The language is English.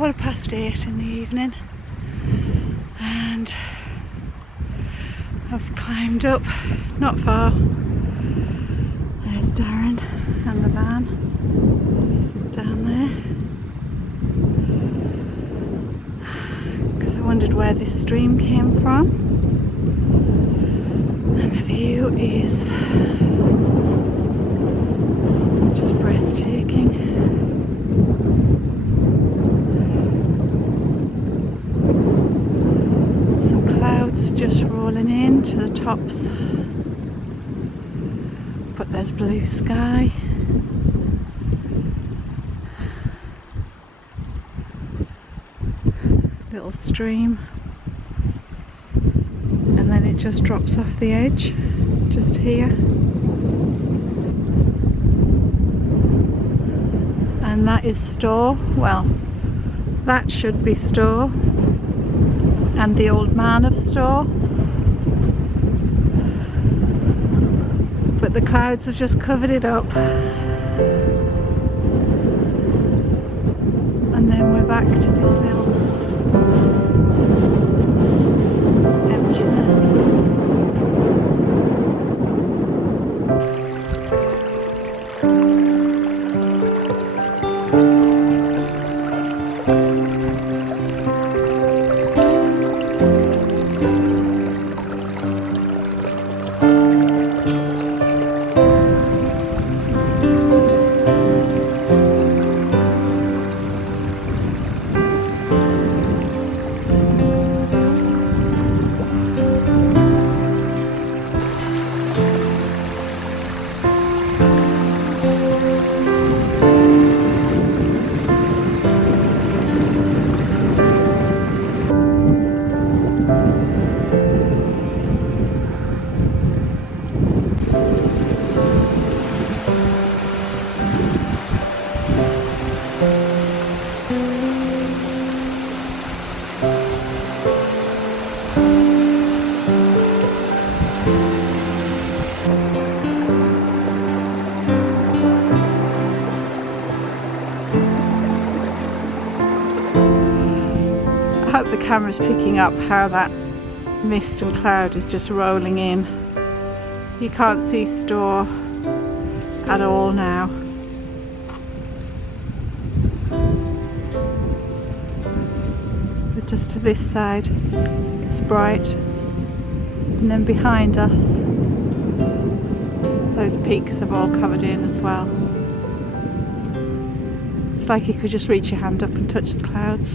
8:15 in the evening, and I've climbed up not far. There's Darren and the van down there, because I wondered where this stream came from, and the view is just breathtaking. Some clouds just rolling in to the tops, but there's blue sky. Little stream, and then it just drops off the edge just here. And that is Storr. Well, that should be Storr, and the Old Man of Storr, but the clouds have just covered it up, and then we're back to this little emptiness. I hope the camera's picking up how that mist and cloud is just rolling in. You can't see Storr at all now. But just to this side it's bright, and then behind us those peaks have all covered in as well. It's like you could just reach your hand up and touch the clouds.